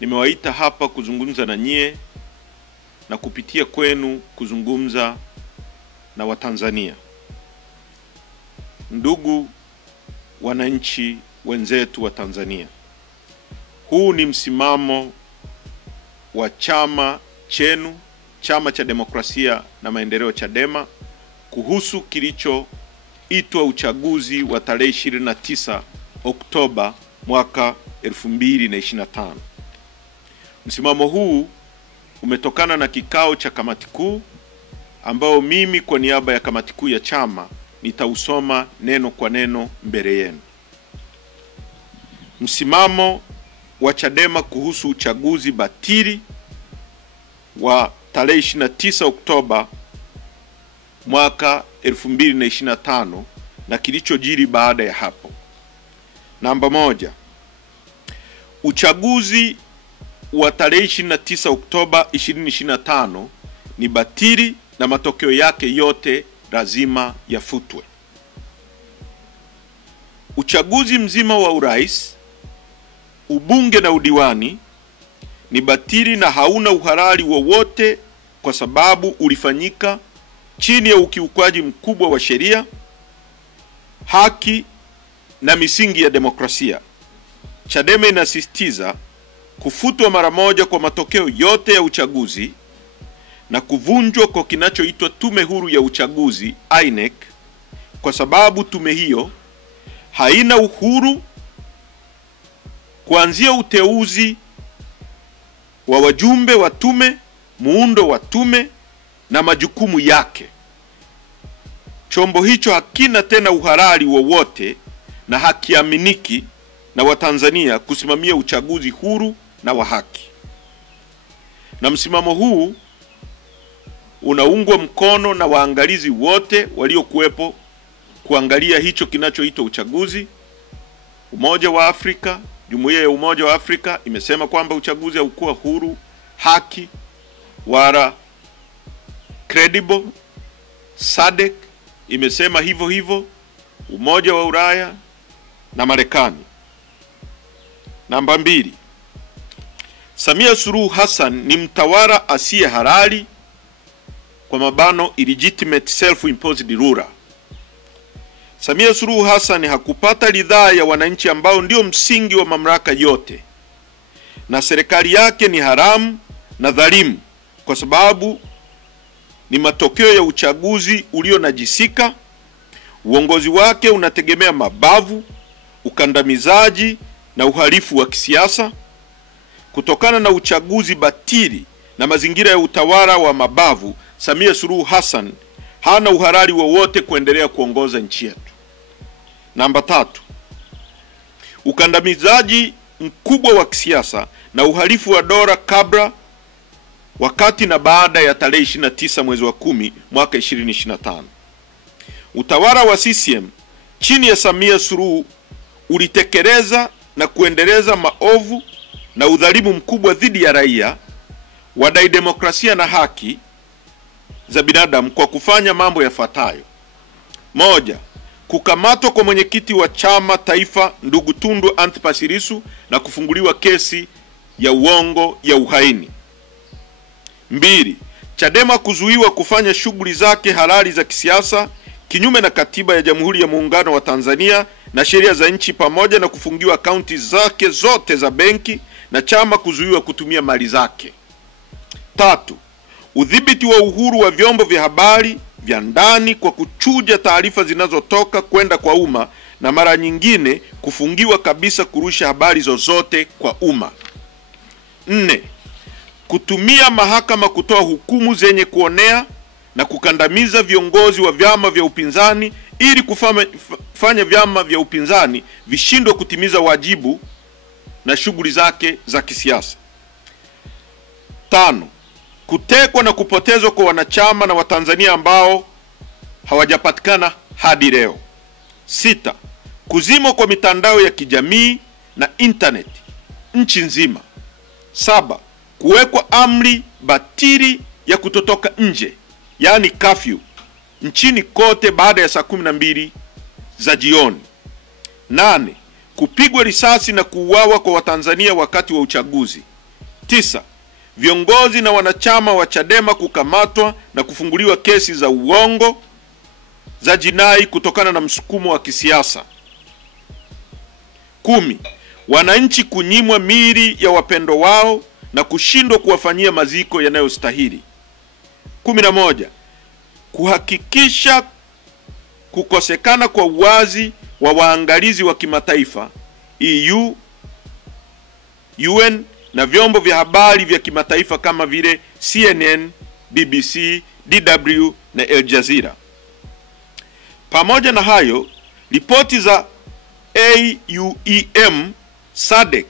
nimewaita hapa kuzungumza na nyie na kupitia kwenu kuzungumza na Watanzania. Ndugu wananchi wenzetu wa Tanzania, huu ni msimamo wa chama chenu, Chama cha Demokrasia na Maendeleo Chadema, kuhusu kilichoitwa uchaguzi wa tarehe 29 Oktoba mwaka 2025. Msimamo huu umetokana na kikao cha kamati kuu ambao mimi kwa niaba ya kamati kuu ya chama nitausoma neno kwa neno mbele yenu. Msimamo wa Chadema kuhusu uchaguzi batili wa tarehe 29 Oktoba mwaka 2025 na kilichojiri baada ya hapo. Namba 1. Uchaguzi wa tarehe 29 Oktoba 2025 ni batili na matokeo yake yote lazima yafutwe. Uchaguzi mzima wa urais, ubunge na udiwani ni batili na hauna uhalali wowote kwa sababu ulifanyika chini ya ukiukwaji mkubwa wa sheria, haki na misingi ya demokrasia. Chadema inasisitiza kufutwa mara moja kwa matokeo yote ya uchaguzi na kuvunjwa kwa kinachoitwa Tume Huru ya Uchaguzi INEC, kwa sababu tume hiyo haina uhuru kuanzia uteuzi wa wajumbe wa tume, muundo wa tume na majukumu yake. Chombo hicho hakina tena uhalali wowote na hakiaminiki na Watanzania kusimamia uchaguzi huru na wa haki. Na msimamo huu unaungwa mkono na waangalizi wote waliokuwepo kuangalia hicho kinachoitwa uchaguzi. Umoja wa Afrika, Jumuiya ya Umoja wa Afrika imesema kwamba uchaguzi haukuwa huru, haki wala credible. SADC imesema hivyo hivyo, Umoja wa Ulaya na Marekani. Namba 2. Samia Suluhu Hassan ni mtawala asiye halali, kwa mabano illegitimate self-imposed ruler. Samia Suluhu Hassan hakupata ridhaa ya wananchi ambao ndio msingi wa mamlaka yote, na serikali yake ni haramu na dhalimu kwa sababu ni matokeo ya uchaguzi ulionajisika. Uongozi wake unategemea mabavu, ukandamizaji na uhalifu wa kisiasa. Kutokana na uchaguzi batili na mazingira ya utawala wa mabavu, Samia Suluhu Hassan hana uhalali wowote kuendelea kuongoza nchi yetu. Namba 3. Ukandamizaji mkubwa wa kisiasa na uhalifu wa dola kabla, wakati na baada ya tarehe 29 mwezi wa 10 mwaka 2025. Utawala wa CCM chini ya Samia Suluhu ulitekeleza na kuendeleza maovu na udhalimu mkubwa dhidi ya raia, wadai demokrasia na haki za binadamu kwa kufanya mambo yafuatayo. 1. Kukamatwa kwa mwenyekiti wa chama taifa ndugu Tundu Antipas Lissu na kufunguliwa kesi ya uongo ya uhaini. 2. Chadema kuzuiwa kufanya shughuli zake halali za kisiasa kinyume na katiba ya Jamhuri ya Muungano wa Tanzania na sheria za nchi, pamoja na kufungiwa akaunti zake zote za benki na chama kuzuiwa kutumia mali zake. 3. Udhibiti wa uhuru wa vyombo vya habari vya ndani kwa kuchuja taarifa zinazotoka kwenda kwa umma na mara nyingine kufungiwa kabisa kurusha habari zozote kwa umma. 4. Kutumia mahakama kutoa hukumu zenye kuonea na kukandamiza viongozi wa vyama vya upinzani ili kufanya vyama vya upinzani vishindwe kutimiza wajibu na shughuli zake za kisiasa. 5. Kutekwa na kupotezwa kwa wanachama na Watanzania ambao hawajapatikana hadi leo. 6. Kuzimwa kwa mitandao ya kijamii na internet nchi nzima. 7. Kuwekwa amri batili ya kutotoka nje, yani curfew, nchini kote baada ya saa 12 za jioni. 8. Kupigwa risasi na kuuawa kwa Watanzania wakati wa uchaguzi. 9. Viongozi na wanachama wa Chadema kukamatwa na kufunguliwa kesi za uongo za jinai kutokana na msukumo wa kisiasa. 10. Wananchi kunyimwa miili ya wapendwa wao na kushindwa kuwafanyia maziko yanayostahili. 11. Kuhakikisha kukosekana kwa uwazi wa waangalizi wa kimataifa EU, UN na vyombo vya habari vya kimataifa kama vile CNN, BBC, DW na Al Jazeera. Pamoja na hayo, ripoti za AUEM, SADC,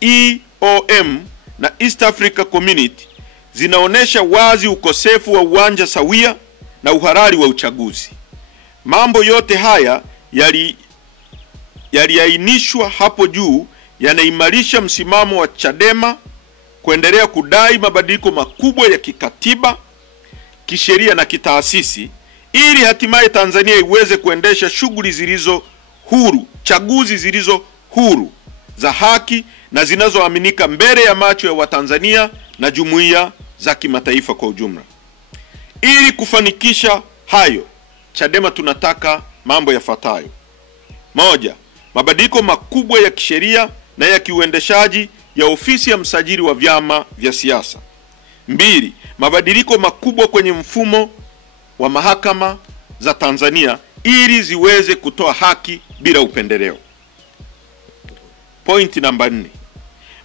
EOM na East Africa Community zinaonesha wazi ukosefu wa uwanja sawia na uhalali wa uchaguzi. Mambo yote haya yaliainishwa hapo juu yanaimarisha msimamo wa Chadema kuendelea kudai mabadiliko makubwa ya kikatiba, kisheria na kitaasisi ili hatimaye Tanzania iweze kuendesha shughuli zilizo huru, chaguzi zilizo huru, za haki na zinazoaminika mbele ya macho ya Watanzania na jumuiya za kimataifa kwa ujumla. Ili kufanikisha hayo, Chadema tunataka mambo yafuatayo. 1. Mabadiliko makubwa ya kisheria na ya kiuendeshaji ya ofisi ya msajili wa vyama vya siasa. 2. Mabadiliko makubwa kwenye mfumo wa mahakama za Tanzania ili ziweze kutoa haki bila upendeleo. Point namba 4.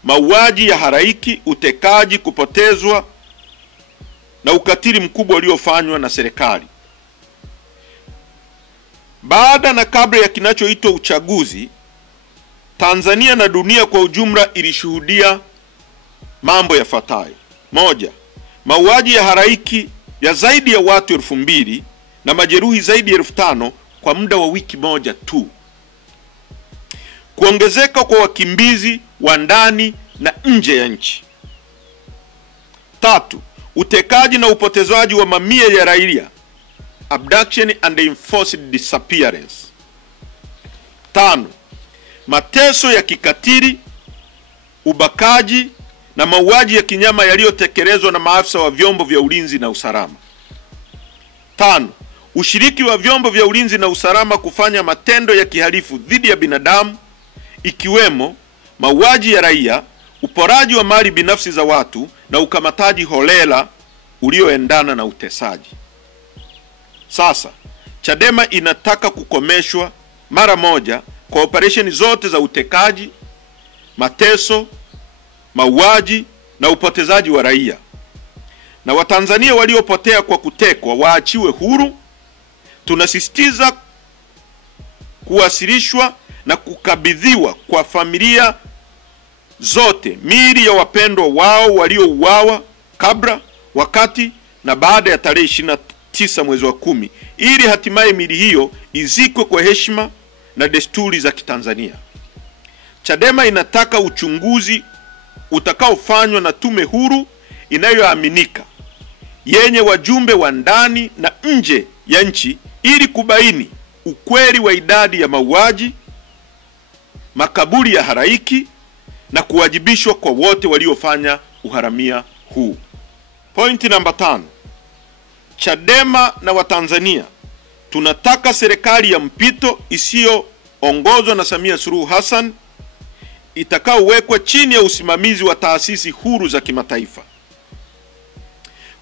Mauaji ya halaiki, utekaji, kupotezwa na ukatili mkubwa uliofanywa na serikali. Baada na kabla ya kinachoitwa uchaguzi, Tanzania na dunia kwa ujumla ilishuhudia mambo yafuatayo. 1. Mauaji ya halaiki ya zaidi ya watu 2000 na majeruhi zaidi ya 5000 kwa muda wa wiki moja tu. Kuongezeka kwa wakimbizi wa ndani na nje ya nchi. 3. Utekaji na upotezwaji wa mamia ya raia, abduction and enforced disappearance. 5. Mateso ya kikatili, ubakaji na mauaji ya kinyama yaliyotekelezwa na maafisa wa vyombo vya ulinzi na usalama. 5. Ushiriki wa vyombo vya ulinzi na usalama kufanya matendo ya kihalifu dhidi ya binadamu, ikiwemo mauaji ya raia, uporaji wa mali binafsi za watu na ukamataji holela ulioendana na utesaji. Sasa, Chadema inataka kukomeshwa mara moja kwa operesheni zote za utekaji, mateso, mauaji na upotezaji wa raia. Na Watanzania waliopotea kwa kutekwa waachiwe huru. Tunasisitiza kuwasilishwa na kukabidhiwa kwa familia zote miili ya wapendwa wao waliouawa kabla, wakati na baada ya tarehe 29 mwezi wa 10 ili hatimaye miili hiyo izikwe kwa heshima na desturi za Kitanzania. Chadema inataka uchunguzi utakaofanywa na tume huru inayoaminika yenye wajumbe wa ndani na nje ya nchi ili kubaini ukweli wa idadi ya mauaji, makaburi ya halaiki na kuwajibishwa kwa wote waliofanya uharamia huu. Point namba 5. Chadema na Watanzania tunataka serikali ya mpito isiyoongozwa na Samia Suluhu Hassan itakaowekwa chini ya usimamizi wa taasisi huru za kimataifa.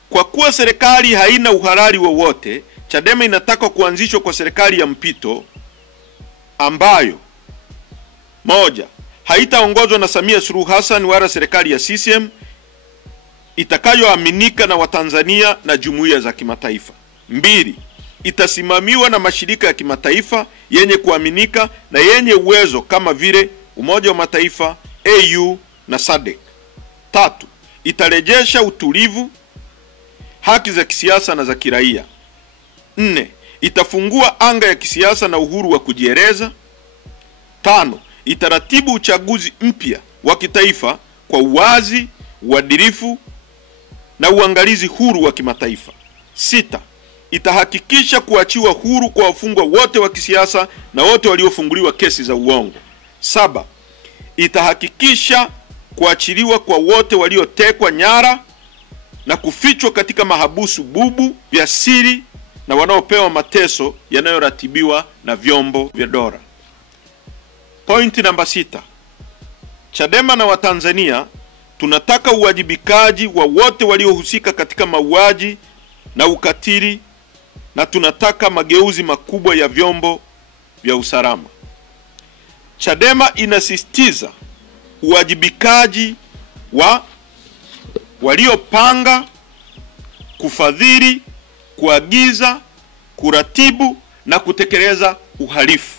Kwa kuwa serikali haina uhalali wowote, Chadema inataka kuanzishwa kwa serikali ya mpito ambayo 1. haitaongozwa na Samia Suluhu Hassan wala serikali ya CCM, itakayoaminika na Watanzania na jumuiya za kimataifa. 2. Itasimamiwa na mashirika ya kimataifa yenye kuaminika na yenye uwezo kama vile Umoja wa Mataifa, AU na SADC. 3. Itarejesha utulivu, haki za kisiasa na za kiraia. 4. Itafungua anga ya kisiasa na uhuru wa kujieleza. 5. Itaratibu uchaguzi mpya wa kitaifa kwa uwazi, uadilifu na uangalizi huru wa kimataifa. 6. Itahakikisha kuachiwa huru kwa wafungwa wote wa kisiasa na wote waliofunguliwa kesi za uongo. 7. Itahakikisha kuachiliwa kwa wote waliotekwa nyara na kufichwa katika mahabusu bubu vya siri na wanaopewa mateso yanayoratibiwa na vyombo vya dola. Pointi namba 6. Chadema na Watanzania tunataka uwajibikaji wa wote waliohusika katika mauaji na ukatili, na tunataka mageuzi makubwa ya vyombo vya usalama. Chadema inasisitiza uwajibikaji wa waliopanga, kufadhili, kuagiza, kuratibu na kutekeleza uhalifu.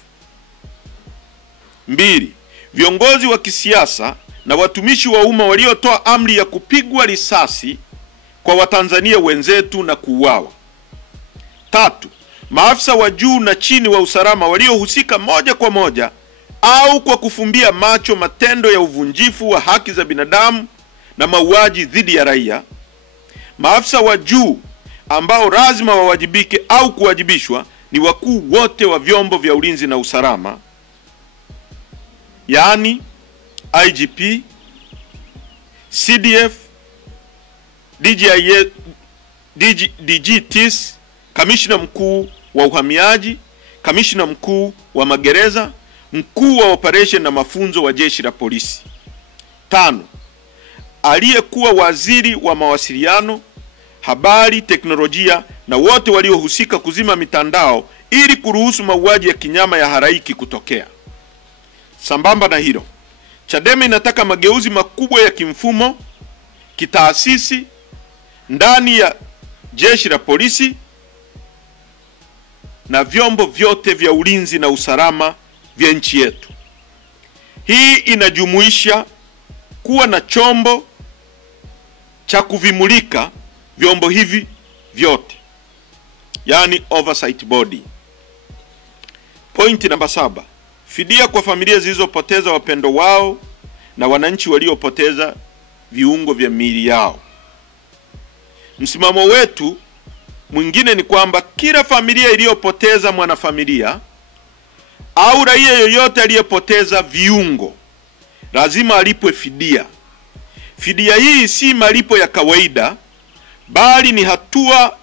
2. Viongozi wa kisiasa na watumishi wa umma waliotoa amri ya kupigwa risasi kwa Watanzania wenzetu na kuuawa. 3. Maafisa wa juu na chini wa usalama waliohusika moja kwa moja au kwa kufumbia macho matendo ya uvunjifu wa haki za binadamu na mauaji dhidi ya raia. Maafisa wa juu ambao lazima wawajibike au kuwajibishwa ni wakuu wote wa vyombo vya ulinzi na usalama, yani IGP, CDF, DGTs, kamishna mkuu wa uhamiaji, kamishna mkuu wa magereza, mkuu wa operation na mafunzo wa jeshi la polisi. 5. Aliyekuwa waziri wa mawasiliano, habari, teknolojia na wote waliohusika kuzima mitandao ili kuruhusu mauaji ya kinyama ya halaiki kutokea. Sambamba na hilo, Chadema inataka mageuzi makubwa ya kimfumo, kitaasisi ndani ya jeshi la polisi na vyombo vyote vya ulinzi na usalama vya nchi yetu. Hii inajumuisha kuwa na chombo cha kuvimulika vyombo hivi vyote, yani oversight body. Pointi namba 7. Fidia kwa familia zilizopoteza wapendo wao na wananchi waliopoteza viungo vya miili yao. Msimamo wetu mwingine ni kwamba kila familia iliyopoteza mwanafamilia au raia yoyote aliyepoteza viungo lazima alipwe fidia. Fidia hii si malipo ya kawaida, bali ni hatua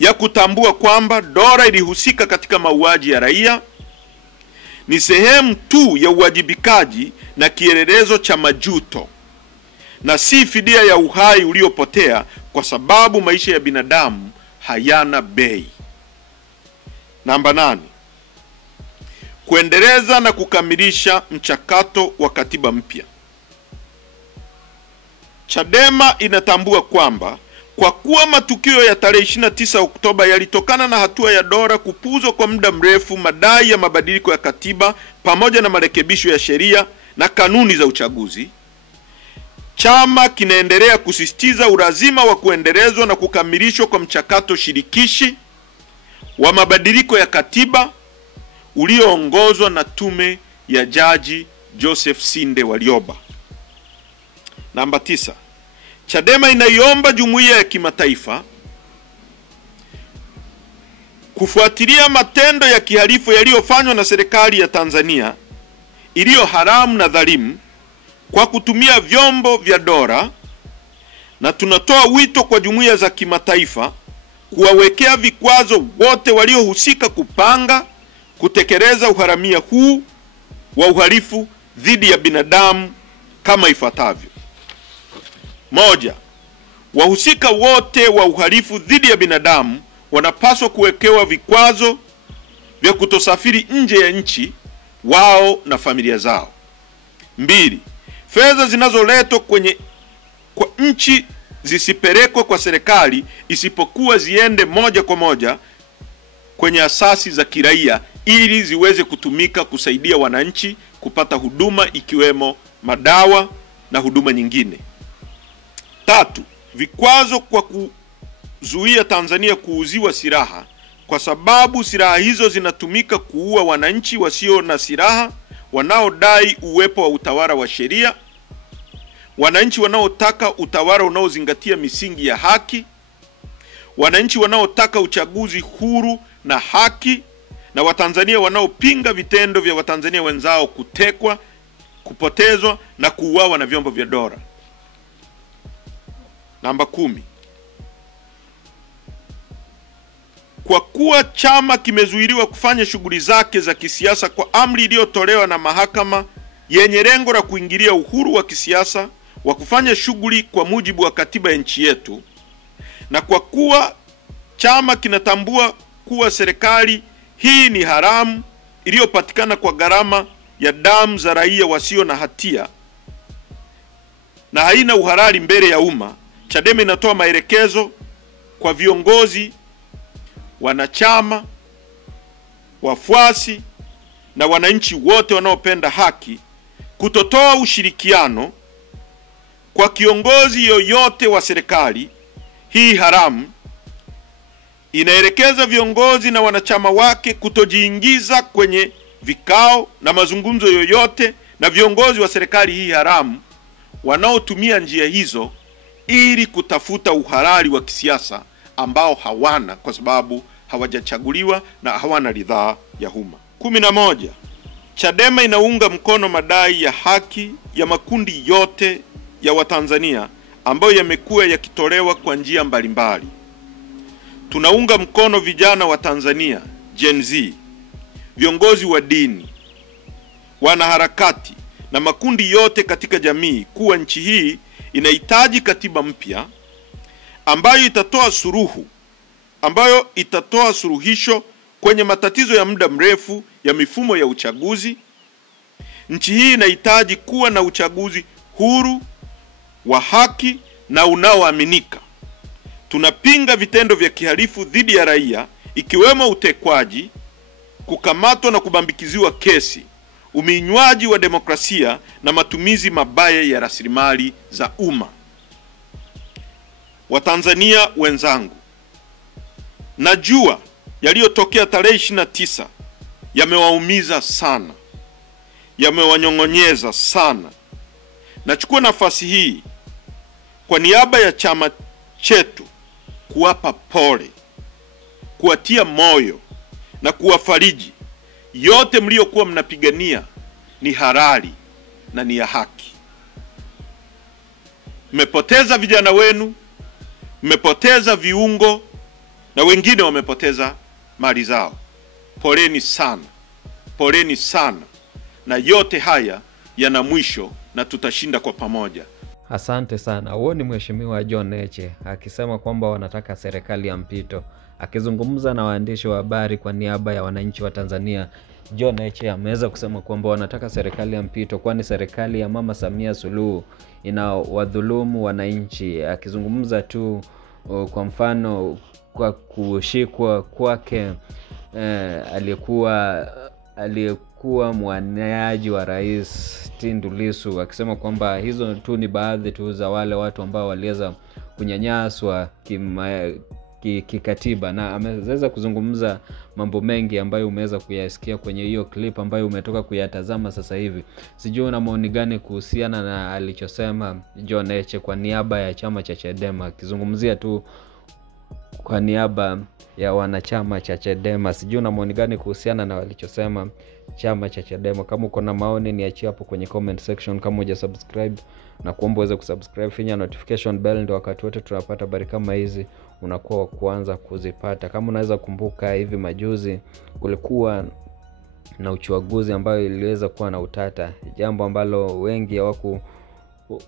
ya kutambua kwamba dola ilihusika katika mauaji ya raia. Ni sehemu tu ya uwajibikaji na kielelezo cha majuto, na si fidia ya uhai uliopotea, kwa sababu maisha ya binadamu hayana bei. Namba 8. Kuendeleza na kukamilisha mchakato wa katiba mpya. Chadema inatambua kwamba kwa kuwa matukio ya tarehe 29 Oktoba yalitokana na hatua ya dola kupuuzwa kwa muda mrefu madai ya mabadiliko ya katiba pamoja na marekebisho ya sheria na kanuni za uchaguzi, chama kinaendelea kusisitiza ulazima wa kuendelezwa na kukamilishwa kwa mchakato shirikishi wa mabadiliko ya katiba ulioongozwa na tume ya Jaji Joseph Sinde Warioba. Namba 9. Chadema inaiomba jumuiya ya kimataifa kufuatilia matendo ya kihalifu yaliyofanywa na serikali ya Tanzania iliyo haramu na dhalimu kwa kutumia vyombo vya dola, na tunatoa wito kwa jumuiya za kimataifa kuwawekea vikwazo wote waliohusika kupanga, kutekeleza uharamia huu wa uhalifu dhidi ya binadamu kama ifuatavyo. 1. Wahusika wote wa uhalifu dhidi ya binadamu wanapaswa kuwekewa vikwazo vya kutosafiri nje ya nchi, wao na familia zao. 2. Fedha zinazoletwa kwa nchi zisipelekwe kwa serikali, isipokuwa ziende moja kwa moja kwenye asasi za kiraia ili ziweze kutumika kusaidia wananchi kupata huduma ikiwemo madawa na huduma nyingine. 3. Vikwazo kwa kuzuia Tanzania kuuziwa silaha, kwa sababu silaha hizo zinatumika kuua wananchi wasio na silaha wanaodai uwepo wa utawala wa sheria, wananchi wanaotaka utawala unaozingatia misingi ya haki, wananchi wanaotaka uchaguzi huru na haki, na Watanzania wanaopinga vitendo vya Watanzania wenzao kutekwa kupotezwa na kuuawa na vyombo vya dola. Namba 10. Kwa kuwa chama kimezuiliwa kufanya shughuli zake za kisiasa kwa amri iliyotolewa na mahakama yenye lengo la kuingilia uhuru wa kisiasa wa kufanya shughuli kwa mujibu wa katiba ya nchi yetu, na kwa kuwa chama kinatambua kuwa serikali hii ni haramu iliyopatikana kwa gharama ya damu za raia wasio na hatia na haina uhalali mbele ya umma, Chadema inatoa maelekezo kwa viongozi, wanachama, wafuasi na wananchi wote wanaopenda haki kutotoa ushirikiano kwa kiongozi yoyote wa serikali hii haramu. Inaelekeza viongozi na wanachama wake kutojiingiza kwenye vikao na mazungumzo yoyote na viongozi wa serikali hii haramu wanaotumia njia hizo ili kutafuta uhalali wa kisiasa ambao hawana, kwa sababu hawajachaguliwa na hawana ridhaa ya umma. 11. Chadema inaunga mkono madai ya haki ya makundi yote ya Watanzania ambayo yamekuwa yakitolewa kwa njia mbalimbali. Tunaunga mkono vijana wa Tanzania, Gen Z, viongozi wa dini, wanaharakati na makundi yote katika jamii kuwa nchi hii inahitaji katiba mpya ambayo itatoa suluhisho kwenye matatizo ya muda mrefu ya mifumo ya uchaguzi. Nchi hii inahitaji kuwa na uchaguzi huru, wa haki na unaoaminika. Tunapinga vitendo vya kihalifu dhidi ya raia, ikiwemo utekwaji, kukamatwa na kubambikiziwa kesi, uminywaji wa demokrasia na matumizi mabaya ya rasilimali za umma. Watanzania wenzangu, najua yaliyotokea tarehe 29 yamewaumiza sana, yamewanyong'onyeza sana. Nachukua nafasi hii kwa niaba ya chama chetu kuwapa pole, kuwatia moyo na kuwafariji. Yote mliokuwa mnapigania ni halali na ni ya haki. Mmepoteza vijana wenu, mmepoteza viungo na wengine wamepoteza mali zao. Poleni sana. Poleni sana. Na yote haya yana mwisho na tutashinda kwa pamoja. Asante sana. Huo ni Mheshimiwa John Heche akisema kwamba wanataka serikali ya mpito. Akizungumza na waandishi wa habari kwa niaba ya wananchi wa Tanzania, John Heche ameweza kusema kwamba wanataka serikali ya mpito kwani serikali ya Mama Samia Suluhu inawadhulumu wananchi. Akizungumza tu kwa mfano kwa kushikwa kwake aliyekuwa mwaniaji wa rais Tundu Lissu, akisema kwamba hizo tu ni baadhi tu za wale watu ambao waliweza kunyanyaswa kikatiba, na ameweza kuzungumza mambo mengi ambayo umeweza kuyasikia kwenye hiyo clip ambayo umetoka kuyatazama sasa hivi. Sijui una maoni gani kuhusiana na alichosema John Heche kwa niaba ya chama cha Chadema, akizungumzia tu kwa niaba ya wanachama cha Chadema. Sijui una maoni gani kuhusiana na walichosema chama cha Chadema? Kama uko na maoni niachie hapo kwenye comment section. Kama hujasubscribe na kuomba uweze kusubscribe, finya notification bell ndio wakati wote tunapata habari kama hizi unakuwa wa kwanza kuzipata. Kama unaweza kumbuka hivi majuzi kulikuwa na uchaguzi ambayo iliweza kuwa na utata, jambo ambalo wengi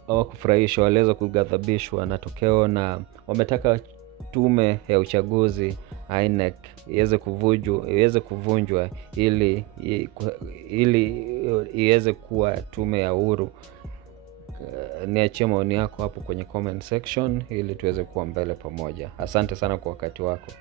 hawakufurahishwa, waliweza kughadhabishwa na tokeo, na wametaka tume ya uchaguzi INEC iweze kuvunjwa ili iweze kuwa tume ya huru. Niachie maoni yako hapo kwenye comment section ili tuweze kuwa mbele pamoja. Asante sana kwa wakati wako.